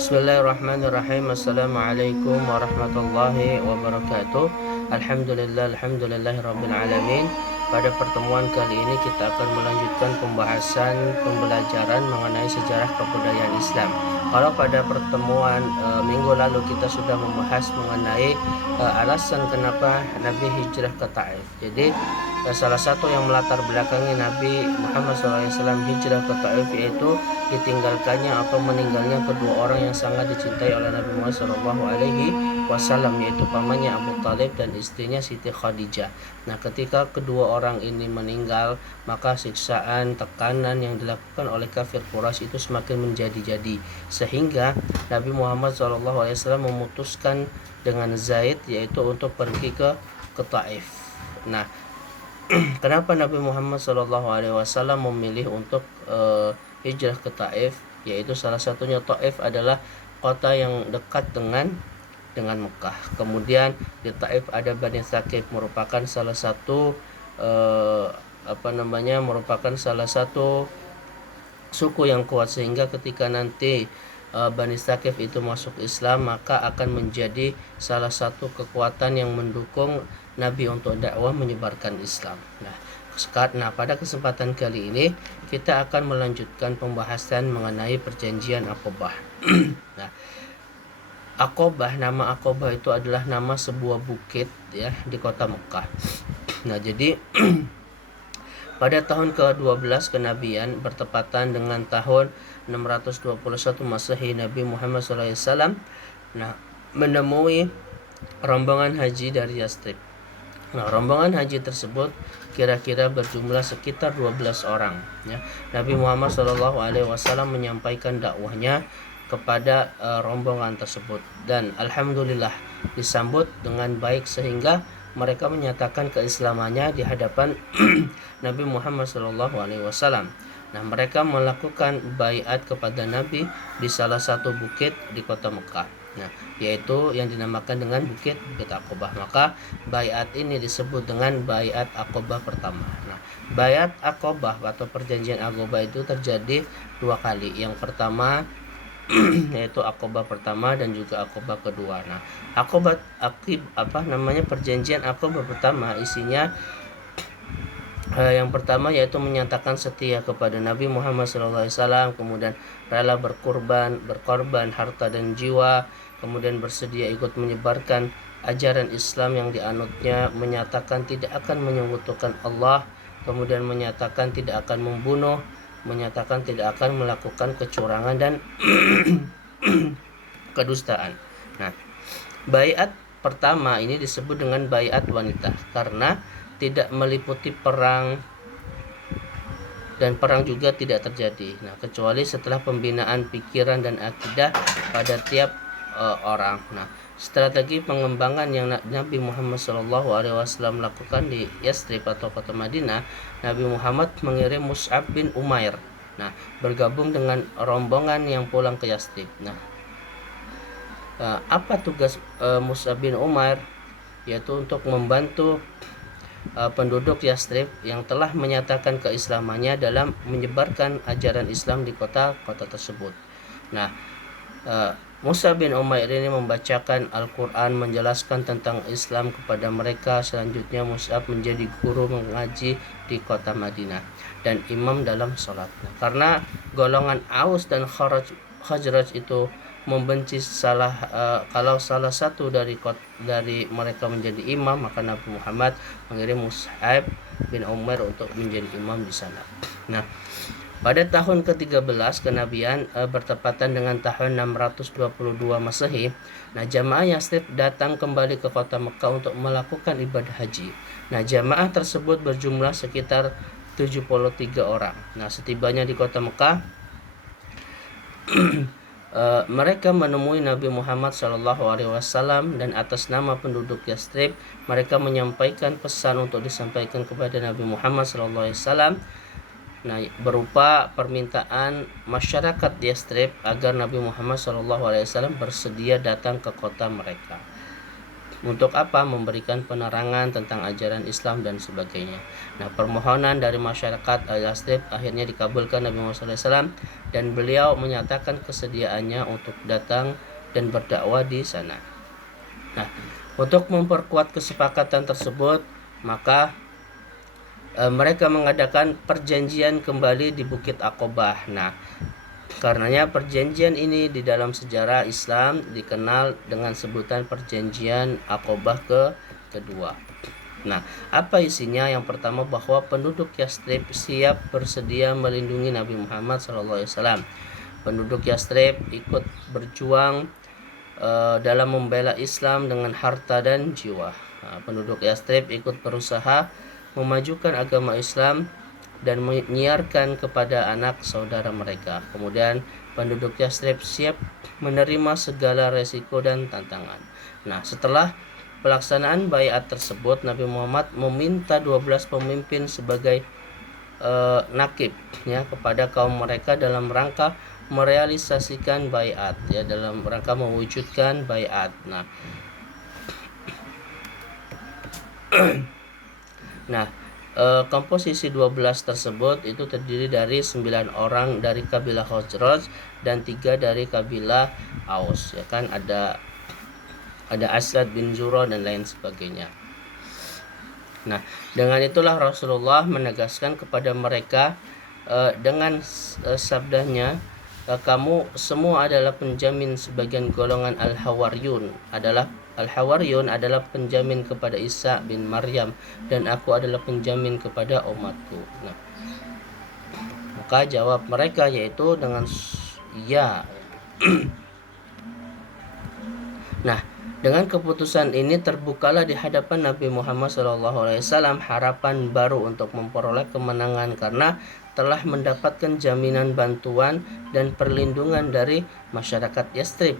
Bismillahirrahmanirrahim. Assalamualaikum warahmatullahi wabarakatuh. Alhamdulillahirabbil alamin. Pada pertemuan kali ini kita akan melanjutkan pembahasan pembelajaran mengenai sejarah kebudayaan Islam. Kalau pada pertemuan minggu lalu kita sudah membahas mengenai alasan kenapa Nabi hijrah ke Taif. Jadi salah satu yang melatar belakangi Nabi Muhammad SAW hijrah ke Taif yaitu ditinggalkannya atau meninggalnya kedua orang yang sangat dicintai oleh Nabi Muhammad SAW, yaitu pamannya Abu Talib dan istrinya Siti Khadijah. Nah, ketika kedua orang ini meninggal, maka siksaan, tekanan yang dilakukan oleh kafir Quraisy itu semakin menjadi-jadi, sehingga Nabi Muhammad SAW memutuskan dengan Zaid yaitu untuk pergi ke Taif. Nah, kenapa Nabi Muhammad SAW memilih untuk hijrah ke Taif? Yaitu salah satunya Taif adalah kota yang dekat dengan Mekah. Kemudian di Taif ada Bani Thaqif, merupakan salah satu merupakan salah satu suku yang kuat, sehingga ketika nanti Bani Thaqif itu masuk Islam, maka akan menjadi salah satu kekuatan yang mendukung Nabi untuk dakwah menyebarkan Islam. Nah, pada kesempatan kali ini kita akan melanjutkan pembahasan mengenai perjanjian Aqabah. Nah, Aqabah, nama Aqabah itu adalah nama sebuah bukit ya di kota Mekah. Nah, jadi pada tahun ke-12 kenabian bertepatan dengan tahun 621 Masehi, Nabi Muhammad SAW menemui rombongan haji dari Yastrib. Nah, rombongan haji tersebut kira-kira berjumlah sekitar 12 orang ya. Nabi Muhammad SAW menyampaikan dakwahnya kepada rombongan tersebut, dan alhamdulillah disambut dengan baik sehingga mereka menyatakan keislamannya di hadapan Nabi Muhammad SAW. Nah, mereka melakukan baiat kepada Nabi di salah satu bukit di kota Mekah. Nah, yaitu yang dinamakan dengan Bukit Aqabah. Maka baiat ini disebut dengan baiat Aqabah pertama. Nah, baiat Aqabah atau perjanjian Aqabah itu terjadi dua kali. Yang pertama yaitu Aqabah pertama dan juga Aqabah kedua. Nah, perjanjian Aqabah pertama isinya yang pertama yaitu menyatakan setia kepada Nabi Muhammad SAW, kemudian rela berkorban harta dan jiwa, kemudian bersedia ikut menyebarkan ajaran Islam yang dianutnya, menyatakan tidak akan menyekutukan Allah, kemudian menyatakan tidak akan membunuh, menyatakan tidak akan melakukan kecurangan dan kedustaan. Nah, baiat pertama ini disebut dengan baiat wanita karena tidak meliputi perang, dan perang juga tidak terjadi. Nah, kecuali setelah pembinaan pikiran dan akidah pada tiap orang. Nah, strategi pengembangan yang Nabi Muhammad SAW lakukan di Yastrib atau kota Madinah, Nabi Muhammad mengirim Mus'ab bin Umair. Nah, bergabung dengan rombongan yang pulang ke Yastrib. Nah, apa tugas Mus'ab bin Umair? Yaitu untuk membantu penduduk Yastrib yang telah menyatakan keislamannya dalam menyebarkan ajaran Islam di kota-kota tersebut. Nah, Mus'ab bin Umair ini membacakan Al-Quran, menjelaskan tentang Islam kepada mereka. Selanjutnya Mus'ab menjadi guru mengaji di kota Madinah dan imam dalam sholat. Nah, karena golongan Aus dan Khazraj itu membenci kalau salah satu dari mereka menjadi imam, maka Nabi Muhammad mengirim Mus'ab bin Umair untuk menjadi imam di sana. Nah, pada tahun ke-13 kenabian bertepatan dengan tahun 622 Masehi, nah jamaah Yastrib datang kembali ke kota Mekah untuk melakukan ibadah haji. Nah, jamaah tersebut berjumlah sekitar 73 orang. Nah, setibanya di kota Mekah mereka menemui Nabi Muhammad SAW, dan atas nama penduduk Yastrib mereka menyampaikan pesan untuk disampaikan kepada Nabi Muhammad SAW. Nah, berupa permintaan masyarakat Yastrib agar Nabi Muhammad SAW bersedia datang ke kota mereka. Untuk apa? Memberikan penerangan tentang ajaran Islam dan sebagainya. Nah, permohonan dari masyarakat Yastrib akhirnya dikabulkan Nabi Muhammad SAW, dan beliau menyatakan kesediaannya untuk datang dan berdakwah di sana. Nah, untuk memperkuat kesepakatan tersebut, maka mereka mengadakan perjanjian kembali di Bukit Aqobah. Nah, karenanya perjanjian ini di dalam sejarah Islam dikenal dengan sebutan perjanjian Aqobah kedua. Nah, apa isinya? Yang pertama, bahwa penduduk Yastrib siap bersedia melindungi Nabi Muhammad SAW. Penduduk Yastrib ikut berjuang dalam membela Islam dengan harta dan jiwa. Nah, penduduk Yastrib ikut berusaha memajukan agama Islam dan menyiarkan kepada anak saudara mereka. Kemudian penduduk Yastrib siap menerima segala resiko dan tantangan. Nah, setelah pelaksanaan baiat tersebut, Nabi Muhammad meminta 12 pemimpin sebagai nakib ya kepada kaum mereka dalam rangka merealisasikan baiat, ya, dalam rangka mewujudkan baiat. Nah, komposisi 12 tersebut itu terdiri dari 9 orang dari kabilah Khazraj dan 3 dari kabilah Aus, ya kan, ada Asad bin Zurah dan lain sebagainya. Nah, dengan itulah Rasulullah menegaskan kepada mereka dengan sabdanya, kamu semua adalah penjamin sebagian golongan Al-Hawariyun adalah penjamin kepada Isa bin Maryam, dan aku adalah penjamin kepada umatku. Nah, maka jawab mereka yaitu dengan ya. Nah, dengan keputusan ini terbukalah di hadapan Nabi Muhammad SAW harapan baru untuk memperoleh kemenangan, karena telah mendapatkan jaminan bantuan dan perlindungan dari masyarakat Yastrib.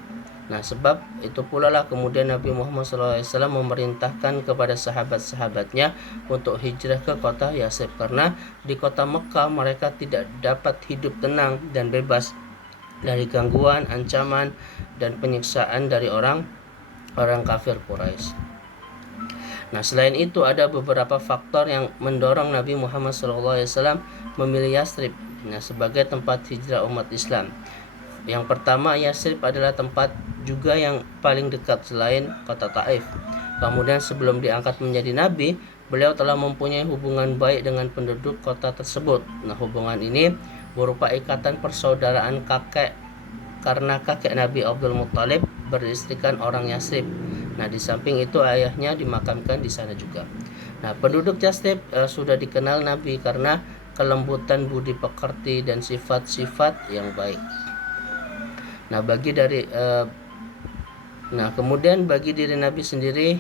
Nah, sebab itu pula lah kemudian Nabi Muhammad SAW memerintahkan kepada sahabat-sahabatnya untuk hijrah ke kota Yastrib, karena di kota Mekah mereka tidak dapat hidup tenang dan bebas dari gangguan, ancaman, dan penyiksaan dari orang kafir Quraisy. Nah, selain itu ada beberapa faktor yang mendorong Nabi Muhammad SAW memilih Yastrib sebagai tempat hijrah umat Islam. Yang pertama, Yastrib adalah tempat juga yang paling dekat selain kota Taif. Kemudian sebelum diangkat menjadi nabi, beliau telah mempunyai hubungan baik dengan penduduk kota tersebut. Nah, hubungan ini berupa ikatan persaudaraan kakek, karena kakek Nabi Abdul Muttalib beristrikan orang Yastrib. Nah, di samping itu ayahnya dimakamkan di sana juga. Nah, penduduk Yastrib sudah dikenal Nabi karena kelembutan budi pekerti dan sifat-sifat yang baik. Nah, kemudian bagi diri Nabi sendiri,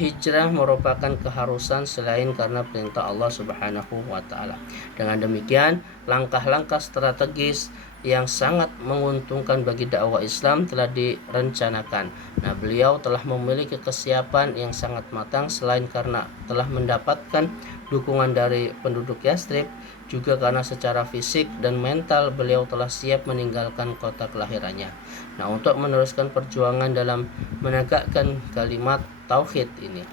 hijrah merupakan keharusan selain karena perintah Allah Subhanahu wa taala. Dengan demikian, langkah-langkah strategis yang sangat menguntungkan bagi dakwah Islam telah direncanakan. Nah, beliau telah memiliki kesiapan yang sangat matang selain karena telah mendapatkan dukungan dari penduduk Yastrib, juga karena secara fisik dan mental beliau telah siap meninggalkan kota kelahirannya. Nah, untuk meneruskan perjuangan dalam menegakkan kalimat tauhid ini.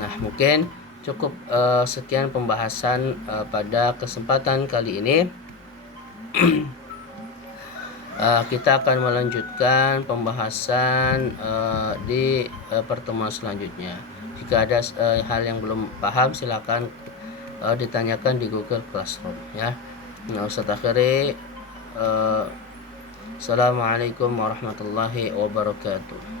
Nah, mungkin cukup sekian pembahasan pada kesempatan kali ini. Kita akan melanjutkan pembahasan di pertemuan selanjutnya. Jika ada hal yang belum paham, silakan ditanyakan di Google Classroom, ya. Nah, Ustaz akhiri, Assalamualaikum warahmatullahi wabarakatuh.